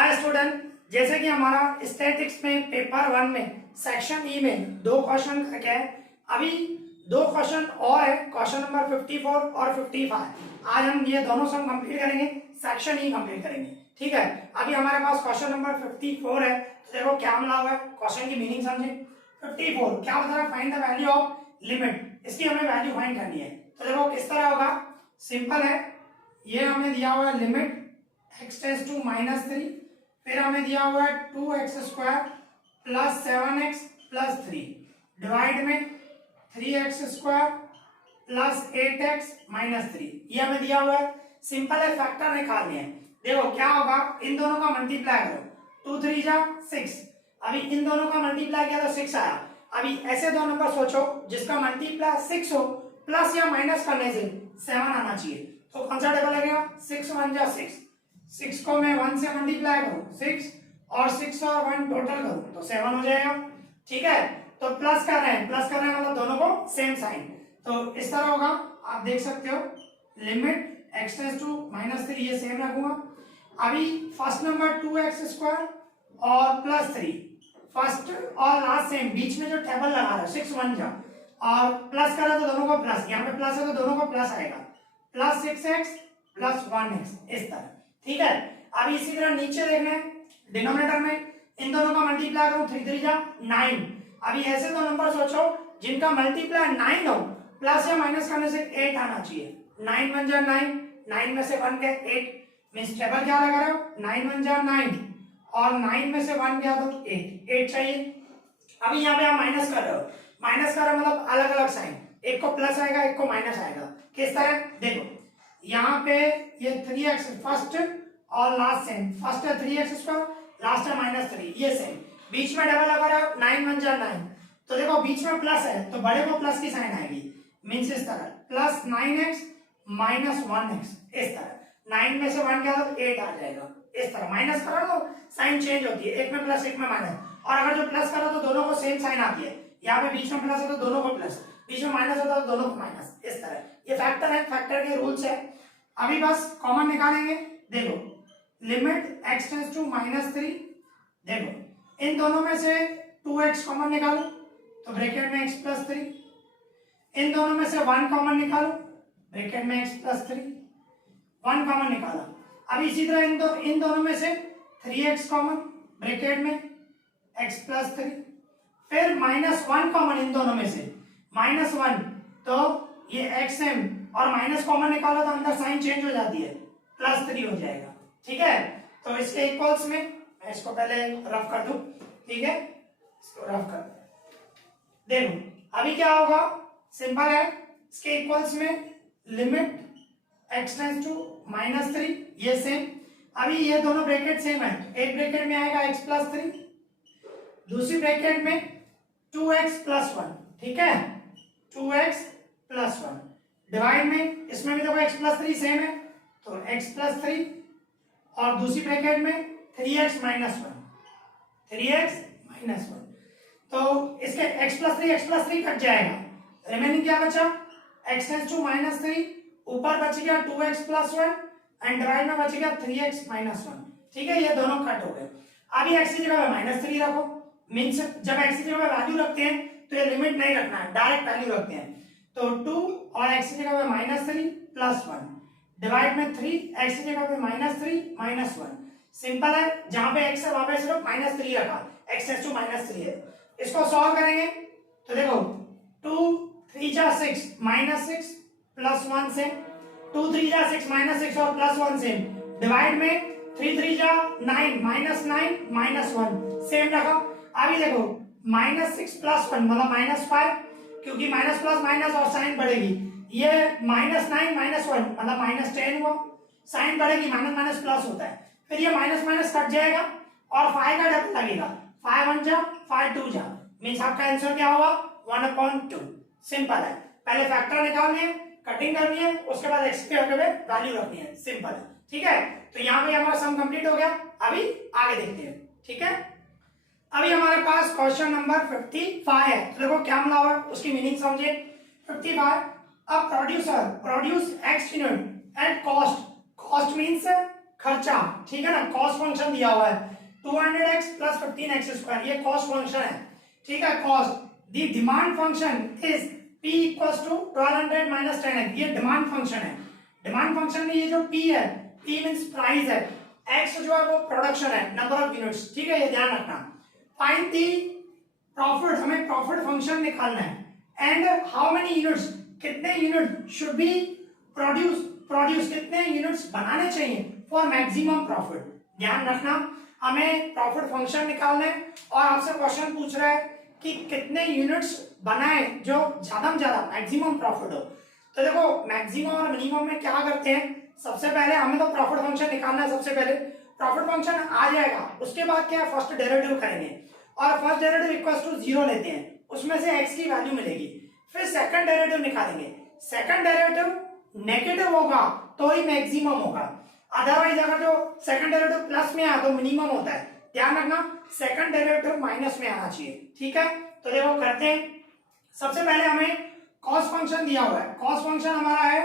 Hi student, जैसे कि हमारा स्टैटिक्स में पेपर 1 में सेक्शन ई में 2 क्वेश्चन करके है। अभी 2 क्वेश्चन और है, क्वेश्चन नंबर 54 और 55। आज हम ये दोनों सम कंप्लीट करेंगे, सेक्शन ई कंप्लीट करेंगे। ठीक है, अभी हमारे पास क्वेश्चन नंबर 54 है। तो देखो क्या मिला हुआ है, क्वेश्चन की मीनिंग समझे। 54 क्या बता रहा है, find the value of limit. इसकी हमें वैल्यू फाइंड करनी है। तो देखो किस तरह होगा, सिंपल है। ये हमें दिया हुआ है लिमिट x टेंड्स टू -3, फिर हमें दिया हुआ है 2x² plus 7x plus 3 divide में 3x² प्लस 8x माइनस 3, ये हमें दिया हुआ है। सिंपल है, फैक्टर निकालने हैं। देखो क्या होगा, इन दोनों का मल्टीप्लाई करो, 2 3 जा 6। अभी इन दोनों का मल्टीप्लाई किया तो 6 आया। अभी ऐसे दो नंबर सोचो जिसका मल्टीप्लाई 6 हो, प्लस या माइनस करने से 7 आना चाहिए। तो कौन सा टेबल लगेगा, 6 1 जा 6। 6 को मैं 1 से मल्टीप्लाई करूं 6 और 6 और 1 टोटल करूं तो 7 हो जाएगा। ठीक है, तो प्लस कर रहे हैं, प्लस कर रहे हैं मतलब दोनों को सेम साइन। तो इस तरह होगा, आप देख सकते हो। लिमिट x टेंड्स टू -3, ये सेम रखूंगा। अभी फर्स्ट नंबर 2x² और प्लस 3, फर्स्ट और लास्ट सेम, बीच में जो टेबल लगा रहा है 6 1 जा, और प्लस करा तो दोनों को प्लस, यहाँ पे प्लस है तो दोनों को प्लस आएगा, प्लस 6x प्लस 1x, इस तरह। ठीक है, अब इसी तरह नीचे देखना है, डिनोमिनेटर में इन दोनों का मल्टीप्लाई करूं 3 3 जा 9। अभी ऐसे दो नंबर सोचो जिनका मल्टीप्लाई 9 हो, प्लस या माइनस करने से 8 आना चाहिए। 9 1 जा 9, 9 में से 1 गया 8, मींस टेबल क्या लगा रहे हो, 9 1 जा 9 और 9 में से 1 गया तो 8 चाहिए। अभी यहाँ पे आप माइनस कर रहे हो, माइनस कर रहे हो मतलब अलग अलग साइन, एक को प्लस आएगा एक को माइनस आएगा। किस तरह, देखो यहाँ पे ये 3x फर्स्ट और लास्ट सेम, फर्स्ट है 3x², लास्ट है -3, ये सेम। बीच में डबल लगा रहा है 9 1 जा 9, तो देखो बीच में प्लस है तो बड़े को प्लस की साइन आएगी, मींस इस तरह प्लस 9x माइनस 1x, इस तरह। 9 में से 1 गया तो 8 आ जाएगा, इस तरह। माइनस करो तो साइन चेंज होती है, एक में प्लस एक में माइनस, और अगर जो प्लस करो तो दोनों को सेम साइन आती है। यहाँ पे बीच में प्लस है तो दोनों को प्लस, बीच में माइनस होता है तो दोनों को माइनस, इस तरह। ये फैक्टर है, फैक्टर के रूल्स है। अभी बस कॉमन निकालेंगे। देखो लिमिट x टेंड्स टू -3, देखो इन दोनों में से 2x कॉमन निकालो तो ब्रैकेट में x प्लस 3, इन दोनों में से 1 कॉमन निकालो, ब्रैकेट में x प्लस 3, 1 कॉमन निकाला। अब इसी तरह इन दोनों में से 3x कॉमन, ब्रैकेट में x प्लस 3, फिर -1 कॉमन इन दोनों में से, -1, तो ये xm और माइनस कॉमन निकालो तो अंदर साइन चेंज हो जाती है, +3 हो जाएगा। ठीक है, तो इसके इक्वल्स में मैं इसको पहले रफ कर दूं। ठीक है, इसको रफ कर देखो अभी क्या होगा, सिंपल है। इसके इक्वल्स में लिमिट x टेंड्स टू -3, ये सेम। अभी ये दोनों ब्रैकेट सेम है, एक ब्रैकेट में आएगा x प्लस 3, दूसरी ब्रैकेट में 2x प्लस 1। ठीक है, 2x प्लस 1 डिवाइड में, इसमें भी देखो x प्लस 3 सेम है तो x प्लस 3, और दूसरी ब्रैकेट में 3x माइनस 1, 3x माइनस 1। तो इसके x प्लस 3 कट जाएगा, रिमेनिंग क्या बचा, x टेंड्स टू -3, ऊपर बच गया 2x प्लस 1 एंड डिवाइड में बच गया 3x माइनस 1। ठीक है, ये दोनों कट हो गए। अभी x की जगह -3 रखो, मीन्स जब x की जगह वैल्यू रखते हैं तो ये लिमिट नहीं रखना है, डायरेक्ट वैल्यू रखते हैं। तो 2 और x की जगह पे -3 प्लस 1 डिवाइड में 3, x की जगह पे -3 माइनस 1। सिंपल है, जहां पे x है वहां पे सिर्फ -3 रखा, x टेंड्स टू -3 है। इसको सॉल्व करेंगे तो देखो 2 3 जा 6 -6 प्लस 1 से, 2 3 जा 6 -6 और प्लस 1 सेम, डिवाइड में 3 3 जा 9 -9 माइनस 1 सेम रखा। अभी देखो -6 प्लस 1 मतलब -5, क्योंकि माइनस प्लस माइनस और साइन बढ़ेगी, ये -9 माइनस 1 मतलब -10 हुआ, साइन बढ़ेगी, माइनस माइनस प्लस होता है, फिर ये माइनस माइनस कट जाएगा और 5 का डबल लगेगा, 5 1 जा 5 2 जा, मींस आपका आंसर क्या होगा 1/2। सिंपल है, पहले फैक्टर निकालने है, कटिंग करनी है, उसके बाद x के जगह पे वैल्यू रखनी है, सिंपल है। ठीक है, तो यहाँ पे हमारा सम कंप्लीट हो गया। अभी आगे देखते हैं। ठीक है, अभी हमारे पास क्वेश्चन नंबर 55 है। तो देखो क्या मिला हुआ है, उसकी मीनिंग समझे। 55, a producer produce x unit at cost, cost means खर्चा, ठीक है ना, कॉस्ट फंक्शन दिया हुआ है 200x प्लस 15x स्क्वायर, ये कॉस्ट फंक्शन है, ठीक है। Cost the demand function is p equals to 1200 minus 10x, ये डिमांड फंक्शन है। डिमांड फंक्शन में ये जो p है, p मींस प्राइस है, x जो है वो प्रोडक्शन है, नंबर ऑफ यूनिट्स, ठीक है, ये ध्यान रखना। फाइंड द प्रॉफिट, हमें प्रॉफिट फंक्शन निकालना है, एंड हाउ मेनी यूनिट्स, कितने यूनिट शुड बी प्रोड्यूस, कितने यूनिट्स बनाने चाहिए फॉर मैक्सिमम प्रॉफिट। ध्यान रखना, हमें प्रॉफिट फंक्शन निकालना है और आपसे क्वेश्चन पूछ रहा है कि कितने यूनिट्स बनाए जो ज्यादा में ज्यादा मैक्सिमम प्रॉफिट हो। तो देखो मैक्सिमम और मिनिमम में क्या करते हैं, सबसे पहले हमें तो प्रॉफिट फंक्शन निकालना है, सबसे पहले प्रॉफिट फंक्शन आ जाएगा, उसके बाद क्या है, फर्स्ट डेरिवेटिव करेंगे और फर्स्ट डेरिवेटिव इक्वल्स टू 0 लेते हैं, उसमें से x की वैल्यू मिलेगी। फिर सेकंड डेरिवेटिव निकालेंगे, सेकंड डेरिवेटिव नेगेटिव होगा तो ही मैक्सिमम होगा, अदरवाइज अगर जो सेकंड डेरिवेटिव प्लस में आया तो मिनिमम होता है। ध्यान रखना, सेकंड डेरिवेटिव माइनस में आना चाहिए, ठीक है। तो देखो करते हैं, सबसे पहले हमें कॉस्ट फंक्शन दिया हुआ है, कॉस्ट फंक्शन हमारा है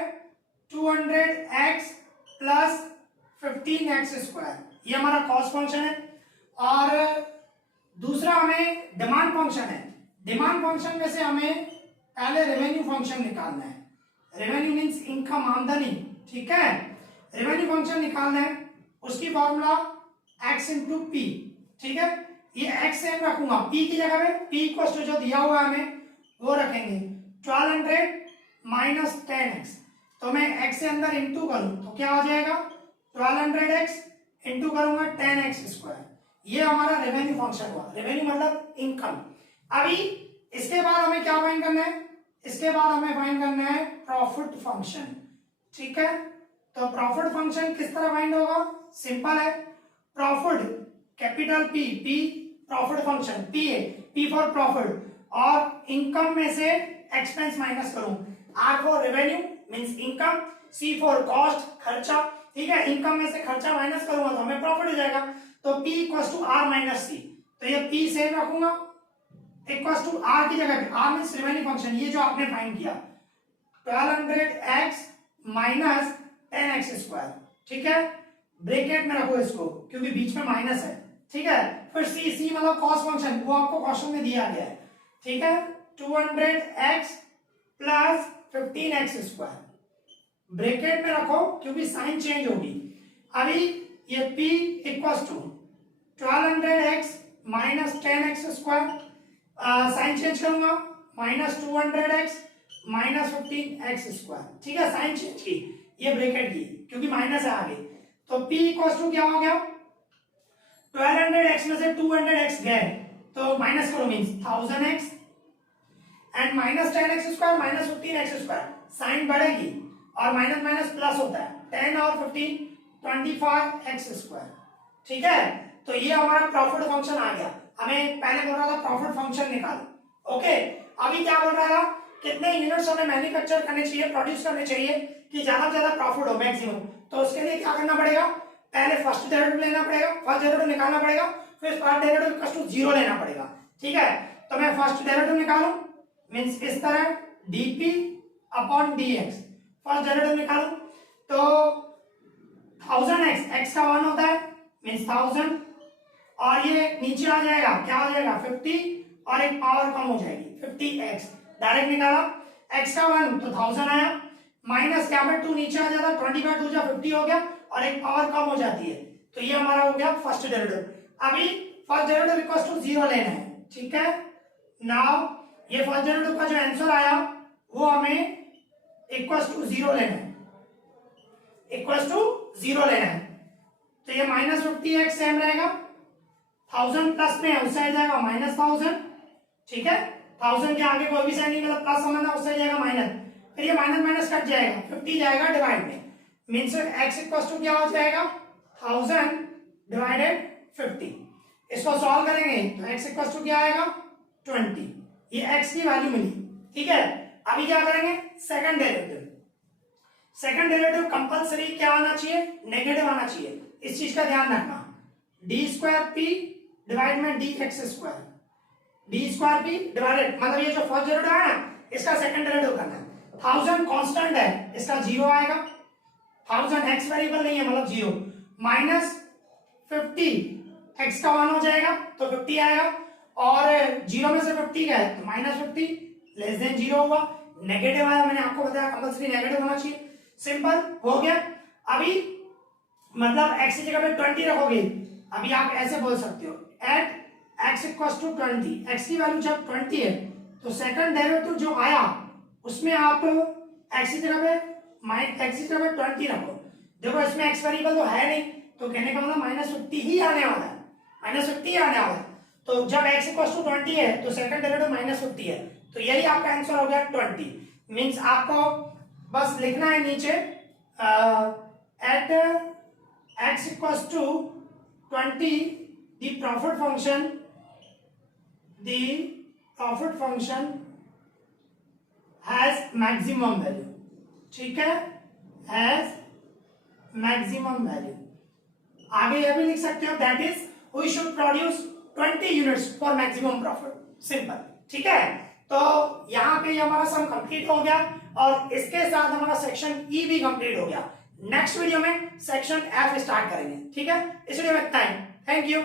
200x प्लस 15x स्क्वायर, ये हमारा कॉस्ट फंक्शन है। और दूसरा हमें डिमांड फंक्शन है, डिमांड फंक्शन में से हमें पहले रेवेन्यू फंक्शन निकालना है, रेवेन्यू मींस इनकम, आमदनी, ठीक है। रेवेन्यू फंक्शन निकालना है, उसकी फॉर्मूला x इंटू पी, ठीक है, ये x सेम रखूंगा, p की जगह पे p इक्वल टू जो दिया हुआ है हमें वो रखेंगे 1200 माइनस 10x, तो मैं x से अंदर इंटू करूं तो क्या हो जाएगा 1200x इंटू करूंगा 10x स्क्वायर, ये हमारा रेवेन्यू फंक्शन हुआ, रेवेन्यू मतलब इनकम। अभी इसके बाद हमें क्या फाइंड करना है, इसके बाद हमें फाइंड करना है प्रॉफिट फंक्शन, ठीक है। तो प्रॉफिट फंक्शन किस तरह फाइंड होगा, सिंपल है, profit capital P, P profit function, P है, P फॉर प्रॉफिट, और इनकम में से एक्सपेंस माइनस करूं, R for revenue means income, C for cost खर्चा, ठीक है, इनकम में से खर्चा माइनस करूंगा तो हमें प्रॉफिट हो जाएगा, तो P equals to R minus C, तो ये P सेम रखूंगा, इक्वल्स टू R की जगह पे R मींस रेवेन्यू फंक्शन, ये जो आपने फाइंड किया 1200x माइनस 10x स्क्वायर, ठीक है, ब्रैकेट में रखो इसको क्योंकि बीच में माइनस है, ठीक है। फिर C मतलब कॉस्ट फंक्शन, वो आपको क्वेश्चन में दिया गया है, ठीक है, 200x plus 15x square, bracket में रखो क्योंकि साइन चेंज होगी। अभी ये P equals to 1200x minus 10x square, sine change करूंगा, minus 200x minus 15x square, ठीक है, साइन चेंज की, ये ब्रैकेट की क्योंकि माइनस है आगे, तो P इक्वल्स टू क्या हो गया 1200x में से 200x गए तो माइनस करो means 1000x and minus 10x square minus 15x square, sign बढ़ेगी और माइनस माइनस प्लस होता है, 10 और 15 25x स्क्वायर, ठीक है। तो ये हमारा प्रॉफिट फंक्शन आ गया, हमें पहले बोल रहा था प्रॉफिट फंक्शन निकालो, ओके। अभी क्या बोल रहा था, कितने यूनिट्स हमें मैन्युफैक्चर करने चाहिए, प्रोड्यूस करने चाहिए कि ज्यादा से ज्यादा प्रॉफिट हो मैक्सिमम, तो उसके लिए क्या करना पड़ेगा, पहले फर्स्ट डेरिवेटिव लेना पड़ेगा, फर्स्ट डेरिवेटिव निकालना पड़ेगा, फिर फर्स्ट डेरिवेटिव इक्वल टू 0 लेना पड़ेगा, ठीक है। तो मैं फर्स्ट डेरिवेटिव निकालूं मींस इस तरह dp upon dx, first derivative निकालूं तो 1000x, x का 1 होता है मींस 1000, और ये नीचे आ जाएगा, क्या हो जाएगा 50 और एक पावर कम हो जाएगी 50x, डायरेक्ट निकाला, x का 1 तो 1000 आया, माइनस क्या में 2 नीचे आ जाता, 20/2 जा 50 हो गया और एक पावर कम हो जाती है, तो ये हमारा हो गया फर्स्ट डेरिवेटिव। अभी फर्स्ट डेरिवेटिव इक्वल्स टू 0 लेना है, ठीक है। नाउ ये फर्स्ट डेरिवेटिव का जो आंसर आया वो हमें इक्वल्स टू 0 लेना है, इक्वल्स टू 0 लेना है, तो ये माइनस 50x सेम रहेगा, 1000 प्लस में उस साइड जाएगा माइनस 1000, ठीक है, 1000 के आगे कोई भी साइन नहीं, मतलब प्लस समझना, उस साइड जाएगा माइनस, फिर ये माइनस माइनस कट जाएगा, 50 जाएगा डिवाइड में, मींस x इक्वल्स टू क्या हो जाएगा 1000 डिवाइडेड 50, इसको सॉल्व करेंगे तो x इक्वल्स टू क्या आएगा 20, ये x की वैल्यू मिली, ठीक है। अभी क्या करेंगे, second derivative, second derivative compulsory क्या आना चाहिए, नेगेटिव आना चाहिए, इस चीज का ध्यान रखना, डी स्क्वायर पी डिवाइड में D x square, D square P divided मतलब ये जो फर्स्ट डेरिवेटिव है ना इसका सेकंड डेरिवेटिव करना है, 1000 कांस्टेंट है इसका 0 आएगा, 1000 एक्स वेरिएबल नहीं है मतलब 0, -50 x का 1 हो जाएगा तो 50 आएगा, और 0 में से 50 गया तो -50 लेस देन 0 हुआ। नेगेटिव आया, मैंने आपको बताया कंपल्सरी नेगेटिव होना चाहिए। सिंपल हो गया। अभी मतलब x की जगह पे 20 रखोगे, अभी आप ऐसे बोल सकते हो at x equals to 20, x की वैल्यू जब 20 है तो सेकंड डेरिवेटिव जो आया उसमें आप x की जगह पे x की जगह पे 20 रखो। देखो इसमें x वेरिएबल तो है नहीं, तो कहने का मतलब -50 ही आने वाला है, -50 ही आने वाला है। तो जब x इक्वल्स टू 20 है तो सेकंड डेरिवेटिव -50 है, तो यही आपका आंसर हो गया 20। मींस आपको बस लिखना है नीचे at x equals to 20 the profit function has maximum value, ठीक है, has maximum value। आगे यह भी लिख सकते हो that is we should produce 20 units for maximum profit, simple, ठीक है। तो यहाँ पे हमारा सम कंप्लीट हो गया और इसके साथ हमारा सेक्शन ई भी कंप्लीट हो गया। नेक्स्ट वीडियो में सेक्शन एफ स्टार्ट करेंगे, ठीक है। इस वीडियो में इतना ही, थैंक यू।